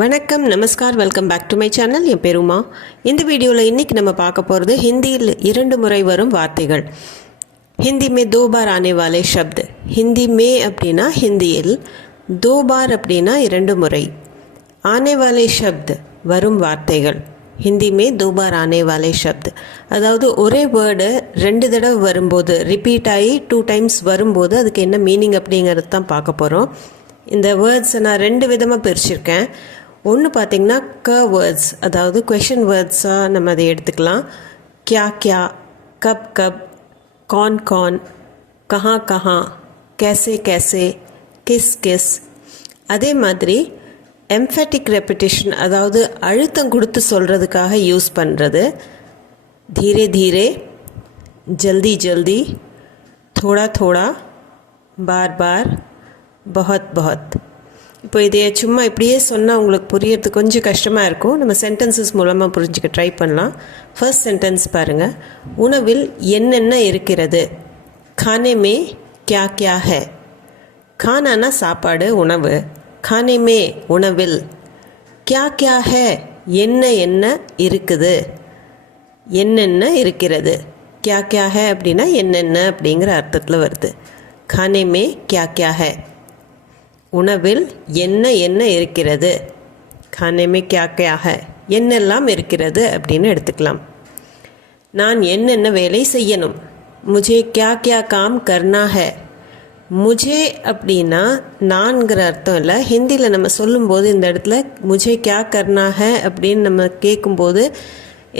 வணக்கம், நமஸ்கார், welcome back to my channel. என் பேர் உமா. இந்த வீடியோவில் இன்றைக்கி நம்ம பார்க்க போகிறது ஹிந்தியில் 2 முறை வரும் வார்த்தைகள். ஹிந்தி மே 2 बार आने वाले शब्द. ஹிந்தி மே அப்படின்னா ஹிந்தியில், 2 बार அப்படின்னா 2 முறை. ஆனே வாலே ஷப்த் வரும் வார்த்தைகள். ஹிந்தி மே 2 बार आने वाले शब्द, அதாவது ஒரே வேர்டு 2 தடவை வரும்போது, ரிப்பீட் ஆகி 2 டைம்ஸ் வரும்போது அதுக்கு என்ன மீனிங் அப்படிங்கிறது தான் பார்க்க போகிறோம். இந்த வேர்ட்ஸை நான் 2 விதமாக பிரிச்சிருக்கேன். ஒன்று பார்த்திங்கன்னா வேர்ட்ஸ், அதாவது கொஷின் வேர்ட்ஸாக நம்ம அதை எடுத்துக்கலாம். கியா கியா, கப் கப், கான் கான், கஹா கஹா, கேசே கேசே, கிஸ் கிஸ். அதே மாதிரி எம்ஃபேட்டிக் ரெப்பிட்டேஷன், அதாவது அழுத்தம் கொடுத்து சொல்கிறதுக்காக யூஸ் பண்ணுறது. தீரே தீரே, ஜல்தி ஜல்தி, தோடா தோடா, பார் பார், பஹத் பஹத். இப்போ இதை சும்மா இப்படியே சொன்னால் உங்களுக்கு புரியறது கொஞ்சம் கஷ்டமாக இருக்கும். நம்ம சென்டென்சஸ் மூலமாக புரிஞ்சுக்க ட்ரை பண்ணலாம். ஃபர்ஸ்ட் சென்டென்ஸ் பாருங்கள். உணவில் என்னென்ன இருக்கிறது? खाने में क्या क्या है? खाना சாப்பாடு, உணவு. खाने में உணவில். क्या क्या है என்ன என்ன இருக்குது, என்னென்ன இருக்கிறது. क्या क्या है அப்படின்னா என்னென்ன அப்படிங்கிற அர்த்தத்தில் வருது. खाने में क्या क्या है, உணவில் என்ன என்ன இருக்கிறது. खाने में क्या क्या है, என்னெல்லாம் இருக்கிறது அப்படின்னு எடுத்துக்கலாம். நான் என்னென்ன வேலை செய்யணும். मुझे क्या क्या काम करना है. मुझे அப்படின்னா நான்கிற அர்த்தம் இல்லை. ஹிந்தியில் நம்ம சொல்லும்போது இந்த இடத்துல मुझे क्या करना है அப்படின்னு நம்ம கேட்கும்போது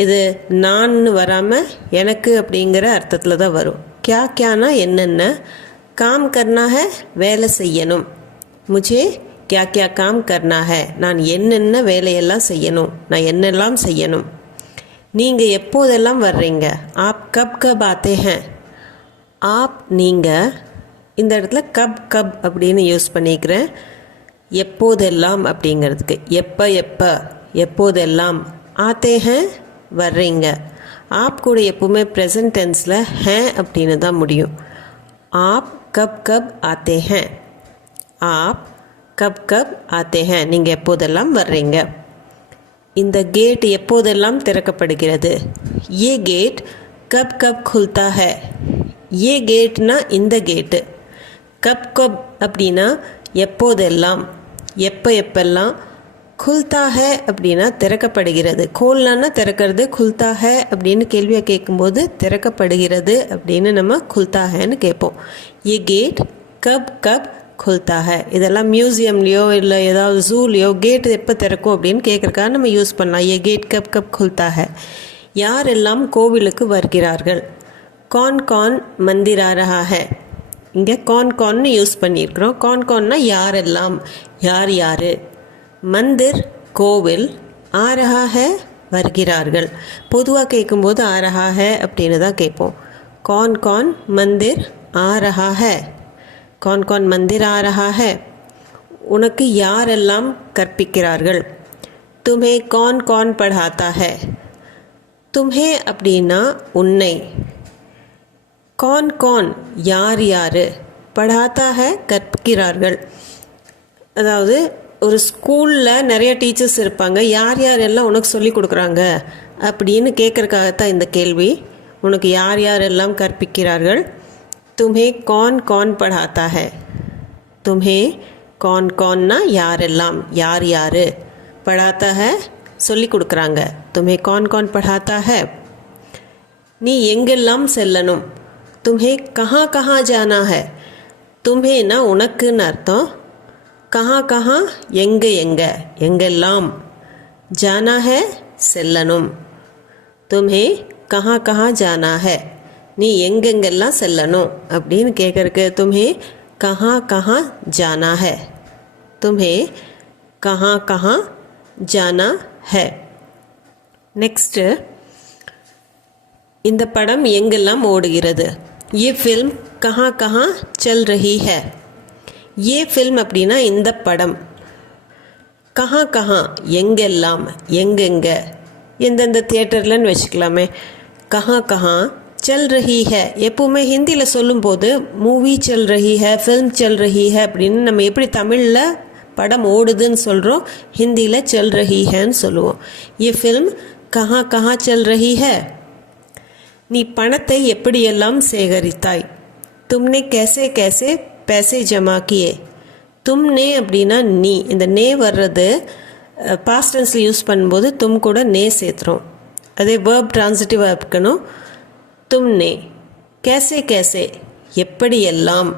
இது நான்னு வராமல் எனக்கு அப்படிங்கிற அர்த்தத்தில் தான் வரும். क्या क्याனா என்னென்ன, काम करना है வேலை செய்யணும். मुझे क्या क्या काम करना है, நான் என்னென்ன வேலையெல்லாம் செய்யணும், நான் என்னெல்லாம் செய்யணும். நீங்கள் எப்போதெல்லாம் வர்றீங்க. आप कब कब आते हैं. आप நீங்கள், இந்த இடத்துல கப் கப் அப்படின்னு யூஸ் பண்ணிக்கிறேன். எப்போதெல்லாம் அப்படிங்கிறதுக்கு எப்போ எப்போ, எப்போதெல்லாம். ஆத்தே ஹேன் வர்றீங்க. ஆப் கூட எப்போவுமே ப்ரெசன்ட் டென்ஸில் ஹேன் அப்படின்னு தான் முடியும். ஆப் கப் கப் ஆத்தே ஹேன். आप कब कब आते हैं, நீங்கள் எப்போதெல்லாம் வர்றீங்க. இந்த கேட் எப்போதெல்லாம் திறக்கப்படுகிறது. ये गेट कब कब खुलता है. ये गेटனா இந்த கேட்டு. कब कब அப்படின்னா எப்போதெல்லாம், எப்போ எப்பெல்லாம். खुलता है அப்படின்னா திறக்கப்படுகிறது. खोलना திறக்கிறது, खुलता है அப்படின்னு கேள்வியை கேட்கும்போது திறக்கப்படுகிறது அப்படின்னு நம்ம खुलता हैன்னு கேட்போம். ये गेट कब कब खुलता है. இதெல்லாம் மியூசியம்லேயோ இல்லை ஏதாவது ஜூலேயோ கேட் எப்போ திறக்கும் அப்படின்னு கேட்குறக்காக நம்ம யூஸ் பண்ணலாம். ये गेट कब कब खुलता है. யாரெல்லாம் கோவிலுக்கு வருகிறார்கள். कौन कौन मंदिर आ रहा है. இங்கே कौन कौनன்னு யூஸ் பண்ணியிருக்கிறோம். कौन कौनனா யாரெல்லாம், யார் யார். மந்திர் கோவில், आ रहा है வருகிறார்கள். பொதுவாக கேட்கும்போது आ रहा है அப்படின்னு தான் கேட்போம். कौन कौन मंदिर आ रहा है. कौन कौन मंदिर आ रहा है. உனக்கு யாரெல்லாம் கற்பிக்கிறார்கள். तुम्हें कौन कौन पढ़ाता है. तुम्हें அப்படின்னா உன்னை. कौन कौन யார் யார். पढ़ाता है கற்பிக்கிறார்கள். அதாவது ஒரு ஸ்கூலில் நிறைய டீச்சர்ஸ் இருப்பாங்க. யார் யாரெல்லாம் உனக்கு சொல்லி கொடுக்குறாங்க அப்படின்னு கேட்குறக்காகத்தான் இந்த கேள்வி. உனக்கு யார் யாரெல்லாம் கற்பிக்கிறார்கள். तुम्हें कौन कौन पढ़ाता है. तुम्हें कौन कौनனா யாரெல்லாம், யார் யார். पढ़ाता है சொல்லி கொடுக்குறாங்க. तुम्हें कौन कौन पढ़ाता है. நீ எங்கெல்லாம் செல்லணும். तुम्हें कहाँ कहाँ जाना है. तुम्हेंனா உனக்குன்னு அர்த்தம். कहाँ कहाँ எங்கே எங்கே, எங்கெல்லாம். जाना है செல்லணும். तुम्हें कहाँ कहाँ जाना है, நீ எங்கெங்கெல்லாம் செல்லணும் அப்படின்னு கேட்குறக்கு तुम्हें कहाँ कहाँ जाना है. तुम्हें कहाँ कहाँ जाना है. நெக்ஸ்ட்டு, இந்த படம் எங்கெல்லாம் ஓடுகிறது. ये फिल्म कहाँ कहाँ चल रही है. ये फिल्म அப்படின்னா இந்த படம். कहाँ कहाँ எங்கெல்லாம், எங்கெங்க, எந்தெந்த தியேட்டர்லன்னு வச்சுக்கலாமே. कहाँ कहाँ चल रही है எப்போவுமே ஹிந்தியில் சொல்லும்போது மூவி चल रही है, ஃபில்ம் चल रही है அப்படின்னு நம்ம எப்படி தமிழில் படம் ஓடுதுன்னு சொல்கிறோம், ஹிந்தியில் चल रही हैன்னு சொல்லுவோம். ये फिल्म कहाँ कहाँ चल रही है. நீ பணத்தை எப்படியெல்லாம் சேகரித்தாய். तुमने कैसे कैसे पैसे जमा किए. तुमने அப்படின்னா நீ, இந்த நே வர்றது பாஸ்ட் டென்ஸில் யூஸ் பண்ணும்போது தும் கூட நே சேர்த்துறோம். அதே வேர்ப் ட்ரான்சிட்டிவாக இருக்கணும். तुमने कैसे कैसे எப்படியெல்லாம்,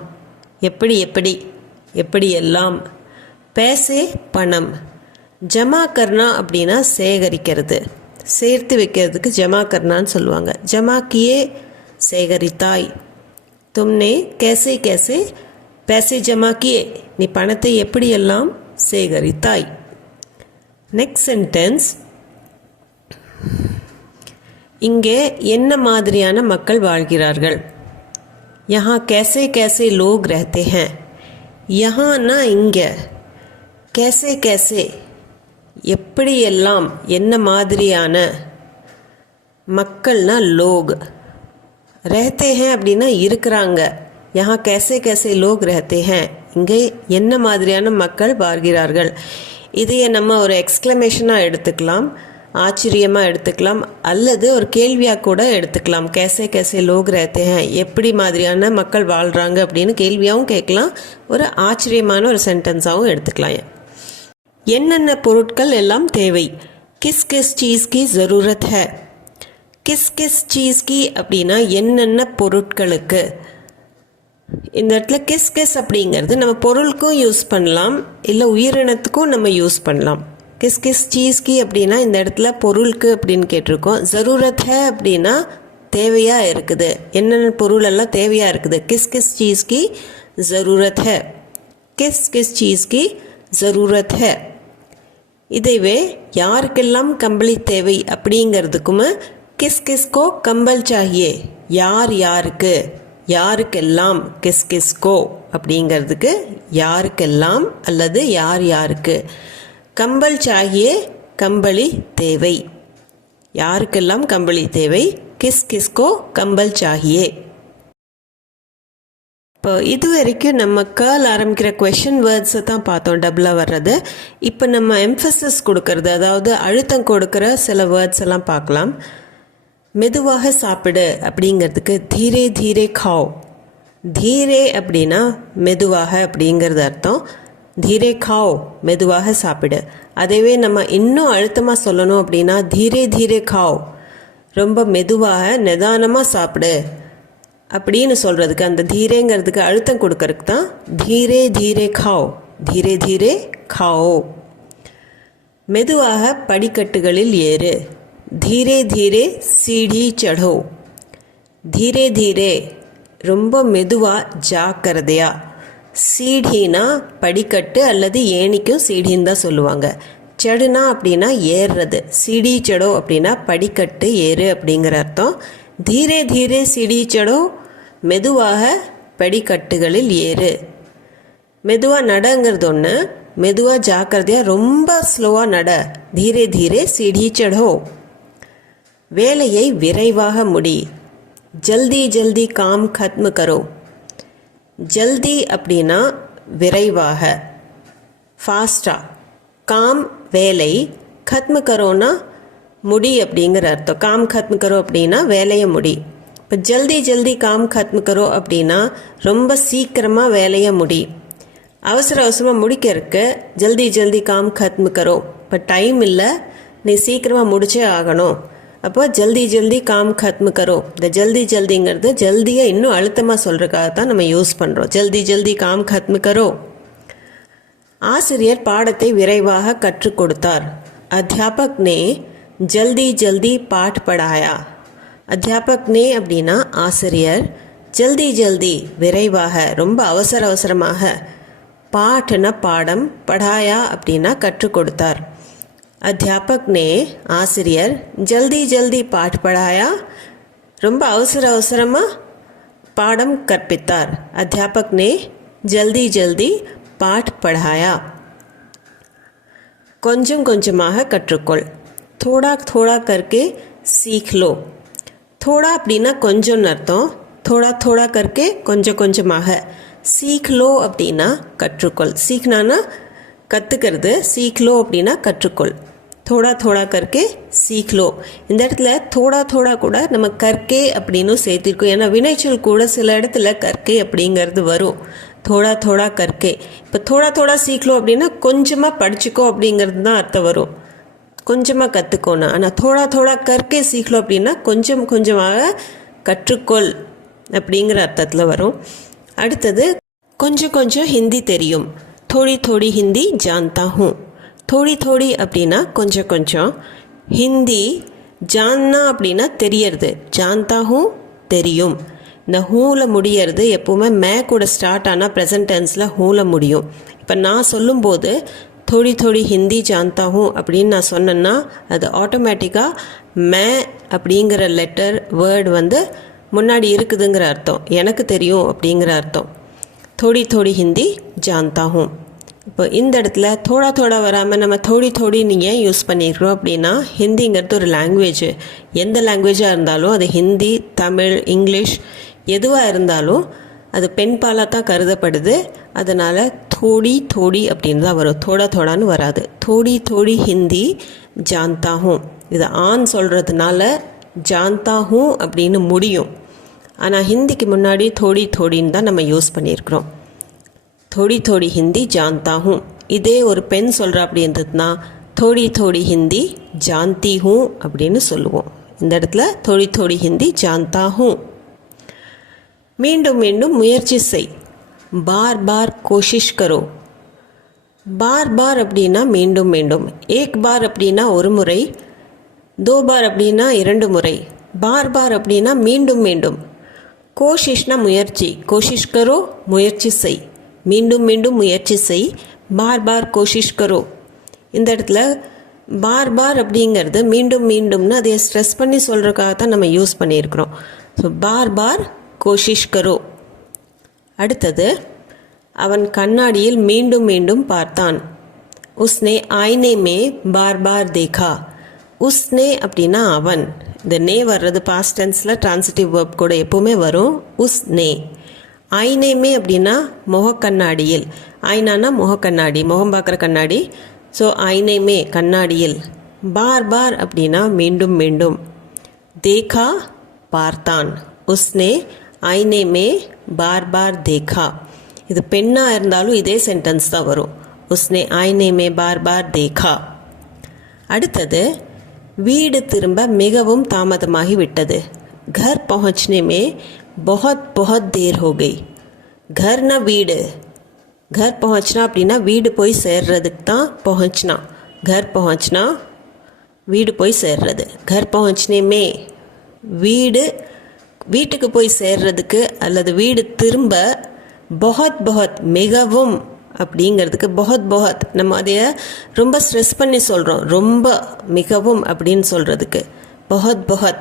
எப்படி எப்படி எப்படியெல்லாம், पैसे பணம், ஜமா கர்னா அப்படின்னா சேகரிக்கிறது, சேர்த்து வைக்கிறதுக்கு ஜமா கர்னான்னு சொல்லுவாங்க. ஜமா கியே சேகரித்தாய். तुमने कैसे कैसे पैसे जमा किए. நீ பணத்தை எப்படியெல்லாம் சேகரித்தாய். நெக்ஸ்ட் சென்டென்ஸ், இங்கே என்ன மாதிரியான மக்கள் வாழ்கிறார்கள். यहाँ कैसे कैसे लोग रहते हैं. यहाँனா இங்கே, कैसे कैसे எப்படியெல்லாம், என்ன மாதிரியான, மக்கள்னா லோக், रहते हैं அப்படின்னா இருக்கிறாங்க. यहाँ कैसे कैसे लोग रहते हैं, இங்கே என்ன மாதிரியான மக்கள் வாழ்கிறார்கள். இதையே நம்ம ஒரு எக்ஸ்க்ளமேஷனாக எடுத்துக்கலாம், ஆச்சரியமாக எடுத்துக்கலாம், அல்லது ஒரு கேள்வியாக கூட எடுத்துக்கலாம். कैसे कैसे लोग रहते हैं, எப்படி மாதிரியான மக்கள் வாழ்கிறாங்க அப்படின்னு கேள்வியாகவும் கேட்கலாம், ஒரு ஆச்சரியமான ஒரு சென்டென்ஸாகவும் எடுத்துக்கலாம். என்னென்ன பொருட்கள் எல்லாம் தேவை. கிஸ் கிஸ் சீஸ் கி ஜரூரத் है. கிஸ் கிஸ் சீஸ் கி அப்படின்னா என்னென்ன பொருட்களுக்கு. இந்த இடத்துல கிஸ் கிஸ் அப்படிங்கிறது நம்ம பொருளுக்கும் யூஸ் பண்ணலாம், இல்லை உயிரினத்துக்கும் நம்ம யூஸ் பண்ணலாம். கிஸ் கிஸ் சீஸ் கி அப்படின்னா இந்த இடத்துல பொருளுக்கு அப்படின்னு கேட்டிருக்கோம். ஜரூரத் ஹே அப்படின்னா தேவையாக இருக்குது, என்னென்ன பொருள் எல்லாம் தேவையாக இருக்குது. கிஸ் கிஸ் சீஸ் கி ஜரூரத் ஹே, கிஸ் கிஸ் சீஸ் கி ஜரூரத் ஹே. இதுவே யாருக்கெல்லாம் கம்பளி தேவை அப்படிங்கிறதுக்குமே கிஸ் கிஸ்கோ கம்பல் சாஹியே, யார் யாருக்கு, யாருக்கெல்லாம், கிஸ் கிஸ்கோ அப்படிங்கிறதுக்கு யாருக்கெல்லாம் அல்லது யார் யாருக்கு. கம்பல் சாஹியே கம்பளி தேவை, யாருக்கெல்லாம் கம்பளி தேவை. கிஸ் கிஸ்கோ கம்பல் சாஹியே. இப்போ இது வரைக்கும் நம்ம கேர்ள் ஆரம்பிக்கிற கொஷின் வேர்ட்ஸை தான் பார்த்தோம், டபுளாக வர்றது. இப்போ நம்ம எம்ஃபசிஸ் கொடுக்கறது, அதாவது அழுத்தம் கொடுக்குற சில வேர்ட்ஸ் எல்லாம் பார்க்கலாம். மெதுவாக சாப்பிடு அப்படிங்கிறதுக்கு தீரே தீரே காவ். தீரே அப்படின்னா மெதுவாக அப்படிங்கிறது அர்த்தம். தீரே காவ், மெதுவாக சாப்பிடு. அதேவே நம்ம இன்னும் அழுத்தமாக சொல்லணும் அப்படின்னா தீரே தீரே காவ், ரொம்ப மெதுவாக நிதானமாக சாப்பிடு அப்படின்னு சொல்கிறதுக்கு, அந்த தீரேங்கிறதுக்கு அழுத்தம் கொடுக்கறதுக்கு தான் தீரே தீரே காவ், தீரே தீரே காவ். மெதுவாக படிக்கட்டுகளில் ஏறு. धीरे धीरे सीढ़ी चढ़ो. धीरे धीरे ரொம்ப மெதுவா, ஜாக்கிரதையா. சீடினா படிக்கட்டு அல்லது ஏணிக்கும் சீடின்னு தான் சொல்லுவாங்க. சடுனா அப்படின்னா ஏறுறது, சீடி சடோ அப்படின்னா படிக்கட்டு ஏறு அப்படிங்கிற அர்த்தம். தீரே தீரே சீடி சடோ, மெதுவாக படிக்கட்டுகளில் ஏறு. மெதுவாக நடங்கிறது ஒன்று, மெதுவாக ஜாக்கிரதையாக ரொம்ப ஸ்லோவாக நட. தீரே தீரே சீடி சடோ. வேலையை விரைவாக முடி. ஜல்தி ஜல்தி காம் கத்ம கரோ. ஜல்தி அப்படின்னா விரைவாக, ஃபாஸ்டாக. காம் வேலை, கத்ம கரோனா முடி அப்படிங்கிற அர்த்தம். காம் கத்ம கரோ அப்படின்னா வேலையை முடி. இப்போ ஜல்தி ஜல்தி காம் கத்ம கரோ அப்படின்னா ரொம்ப சீக்கிரமாக வேலையை முடி. அவசர அவசரமாக முடிக்கிறதுக்கு ஜல்தி ஜல்தி காம் கத்ம கரோ. இப்போ டைம் இல்லை, நீ சீக்கிரமாக முடிச்சே ஆகணும், அப்போ ஜல்தி ஜல்தி காம் கத்ம கரோ. இந்த ஜல்தி ஜல்திங்கிறது ஜல்தியை இன்னும் அழுத்தமாக சொல்கிறதுக்காக தான் நம்ம யூஸ் பண்ணுறோம். ஜல்தி ஜல்தி காம் கத்ம கரோ. ஆசிரியர் பாடத்தை விரைவாக கற்றுக் கொடுத்தார். அத்தியாபக் நே ஜல்தி ஜல்தி பாட் படாயா. அத்தியாபக் நே அப்படின்னா ஆசிரியர், ஜல்தி ஜல்தி விரைவாக, ரொம்ப அவசர அவசரமாக, பாட்னா பாடம், படாயா அப்படின்னா கற்றுக் கொடுத்தார். अध्यापक ने ஆசிரியர் ஜல்தி ஜல்தி பாட் படாயா, ரொம்ப அவசர அவசரமாக பாடம் கற்பித்தார். அத்தியாபக் நே ஜல்தி ஜல்தி பாட் படாயா. கொஞ்சம் கொஞ்சமாக கற்றுக்கொள். थोड़ा थोड़ा करके सीख लो. थोड़ा அப்படின்னா கொஞ்சம்னு அர்த்தம். थोड़ा थोड़ा करके கொஞ்சம் கொஞ்சமாக. सीख लो அப்படின்னா கற்றுக்கொள். सीखना கற்றுக்கிறது, சீக்லோ அப்படின்னா கற்றுக்கொள். தோடா தோடா கற்கே சீக்லோ. இந்த இடத்துல தோடா தோடா கூட நம்ம கற்கே அப்படின்னு சேர்த்திருக்கோம். ஏன்னா வினைச்சொல் கூட சில இடத்துல கற்கே அப்படிங்கிறது வரும். தோடா தோடா கற்கே. இப்போ தோடா தோடா சீக்லோ அப்படின்னா கொஞ்சமாக படிச்சுக்கோ அப்படிங்கிறது தான் அர்த்தம் வரும், கொஞ்சமாக கற்றுக்கோனா. ஆனால் தோடா தோடா கற்கே சீக்லோ அப்படின்னா கொஞ்சம் கொஞ்சமாக கற்றுக்கொள் அப்படிங்கிற அர்த்தத்தில் வரும். அடுத்தது கொஞ்சம் கொஞ்சம் ஹிந்தி தெரியும். தோடி தோடி ஹிந்தி ஜான்தா ஹூம். தோடி தோடி அப்படின்னா கொஞ்சம் கொஞ்சம், ஹிந்தி ஜான்னா அப்படின்னா தெரியறது, ஜான்தா ஹூம் தெரியும். இந்த ஹூவில் முடியறது எப்போவுமே மே கூட ஸ்டார்ட் ஆனால் ப்ரெசன்ட் டென்ஸில் ஹூவில் முடியும். இப்போ நான் சொல்லும்போது தோடி தோடி ஹிந்தி ஜான்தா ஹூம் அப்படின்னு நான் சொன்னேன்னா அது ஆட்டோமேட்டிக்காக மே அப்படிங்கிற லெட்டர் வேர்டு முன்னாடி இருக்குதுங்கிற அர்த்தம், எனக்கு தெரியும் அப்படிங்கிற அர்த்தம். தோடி தோடி ஹிந்தி ஜான்தா ஹூம். இப்போ இந்த இடத்துல தோடா தோடா வராமல் நம்ம தோடி தோடின்னு ஏன் யூஸ் பண்ணியிருக்கிறோம் அப்படின்னா, ஹிந்திங்கிறது ஒரு லாங்குவேஜ். எந்த லாங்குவேஜாக இருந்தாலும் அது ஹிந்தி, தமிழ், இங்கிலீஷ் எதுவாக இருந்தாலும் அது பெண்பாலாக தான் கருதப்படுது. அதனால் தோடி தோடி அப்படின்னு தான் வரும், தோடா தோடான்னு வராது. தோடி தோடி ஹிந்தி ஜான்தா ஹூம். இது ஆண் சொல்கிறதுனால ஜான்தா ஹூம் அப்படின்னு முடியும். ஆனால் ஹிந்திக்கு முன்னாடி தோடி தோடின்னு தான் நம்ம யூஸ் பண்ணியிருக்கிறோம். தோடி தோடி ஹிந்தி ஜான்தா ஹூம். இதே ஒரு பெண் சொல்கிறா அப்படின்றதுனா தோடி தோடி ஹிந்தி ஜான்தி ஹூம் அப்படின்னு சொல்லுவோம். இந்த இடத்துல தோடி தோடி ஹிந்தி ஜான்தா ஹூம். மீண்டும் மீண்டும் முயற்சி செய். பார் பார் கோஷிஷ் கரோ. பார் பார் அப்படின்னா மீண்டும் மீண்டும். ஏக் பார் அப்படின்னா ஒரு முறை, தோ பார் அப்படின்னா 2 முறை, பார் பார் அப்படின்னா மீண்டும் மீண்டும். கோஷிஷ்னா முயற்சி, கோஷிஷ் கரோ முயற்சி செய், மீண்டும் மீண்டும் முயற்சி செய். பார் பார் கோஷிஷ் கரோ. இந்த இடத்துல பார் பார் அப்படிங்கிறது மீண்டும் மீண்டும்னு அதை ஸ்ட்ரெஸ் பண்ணி சொல்கிறதுக்காக தான் நம்ம யூஸ் பண்ணியிருக்கிறோம். ஸோ பார் பார் கோஷிஷ் கரோ. அடுத்தது அவன் கண்ணாடியில் மீண்டும் மீண்டும் பார்த்தான். உஸ்னே ஆய்னே மே பார் பார் தேகா. உஸ்னே அப்படின்னா அவன். இந்த நே வர்றது பாஸ்ட் டென்ஸில் ட்ரான்சிட்டிவ் வேர்ப் கூட எப்போவுமே வரும். உஸ்னே. ஐனேமே அப்படின்னா முகக்கண்ணாடியில். ஐனானா முகக்கண்ணாடி, முகம் பார்க்குற கண்ணாடி. ஸோ ஐனேமே கண்ணாடியில். பார் பார் அப்படின்னா மீண்டும் மீண்டும். தேகா பார்த்தான். உஸ்னே ஐனேமே பார் பார் தேகா. இது பெண்ணாக இருந்தாலும் இதே சென்டென்ஸ் தான் வரும். உஸ்னே ஐனேமே பார் பார் தேகா. அடுத்தது வீடு திரும்ப மிகவும் தாமதமாகி விட்டது. கர் பहुंचने में बहुत बहुत देर हो गई. घरना வீடு. घर पहुंचना அப்படின்னா வீடு போய் சேர்றதுக்கு தான் पहुंचना. घर पहुंचना வீடு போய் சேர்றது. घर पहुंचने में வீட்டுக்கு போய் சேர்றதுக்கு அல்லது வீடு திரும்ப बहुत बहुत மிகவும் அப்படிங்கிறதுக்கு बहुत बहुत நம்ம அதைய ரொம்ப ஸ்ட்ரெஸ் பண்ணி சொல்கிறோம், ரொம்ப மிகவும் அப்படின்னு சொல்கிறதுக்கு बहुत बहुत.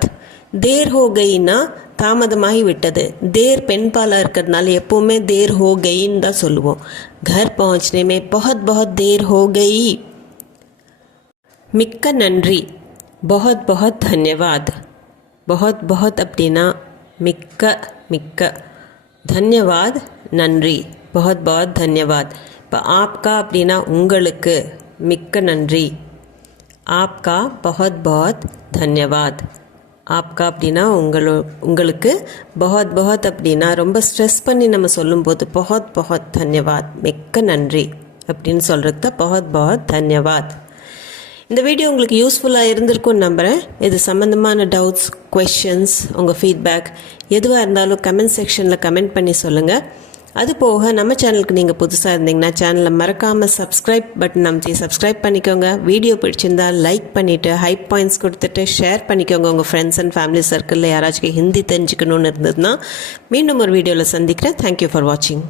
தேர் ஹோ கயின்னா தாமதமாகி விட்டது. தேர் பெண்பாலாக இருக்கிறதுனால எப்போவுமே தேர் ஹோ கயின்னு தான் சொல்லுவோம். கர் பहुंचने में बहुत बहुत देर हो गई. மிக்க நன்றி. बहुत बहुत धन्यवाद. बहुत बहुत அப்படின்னா மிக்க மிக்க, धन्यवाद நன்றி, बहुत बहुत धन्यवाद. இப்போ ஆப்கா அப்படின்னா உங்களுக்கு, மிக்க நன்றி. ஆப்கா बहुत बहुत धन्यवाद. ஆப்கா அப்படின்னா உங்களுக்கு, बहुत बहुत அப்படின்னா ரொம்ப ஸ்ட்ரெஸ் பண்ணி நம்ம சொல்லும்போது बहुत बहुत धन्यवाद மிக்க நன்றி அப்படின்னு சொல்கிறது தான் बहुत बहुत धन्यवाद. இந்த வீடியோ உங்களுக்கு யூஸ்ஃபுல்லாக இருந்திருக்கும்னு நம்புகிறேன். இது சம்மந்தமான டவுட்ஸ், குவெஷன்ஸ், உங்கள் ஃபீட்பேக் எதுவாக இருந்தாலும் கமெண்ட் செக்ஷனில் கமெண்ட் பண்ணி சொல்லுங்கள். அது போக நம்ம சேனலுக்கு நீங்கள் புதுசாக இருந்தீங்கன்னா சேனலை மறக்காமல் சப்ஸ்கிரைப் பட்டன் அமைச்சி சப்ஸ்கிரைப் பண்ணிக்கோங்க. வீடியோ பிடிச்சிருந்தால் லைக் பண்ணிவிட்டு ஹைப் பாயிண்ட்ஸ் கொடுத்துட்டு ஷேர் பண்ணிக்கோங்க. உங்கள் ஃப்ரெண்ட்ஸ் அண்ட் ஃபேமிலி சர்க்கிளில் யாராச்சும் ஹிந்தி தெரிஞ்சுக்கணுன்னு இருந்ததுன்னா மீண்டும் ஒரு வீடியோவில் சந்திக்கிறேன். தேங்க்யூ ஃபார் வாட்சிங்.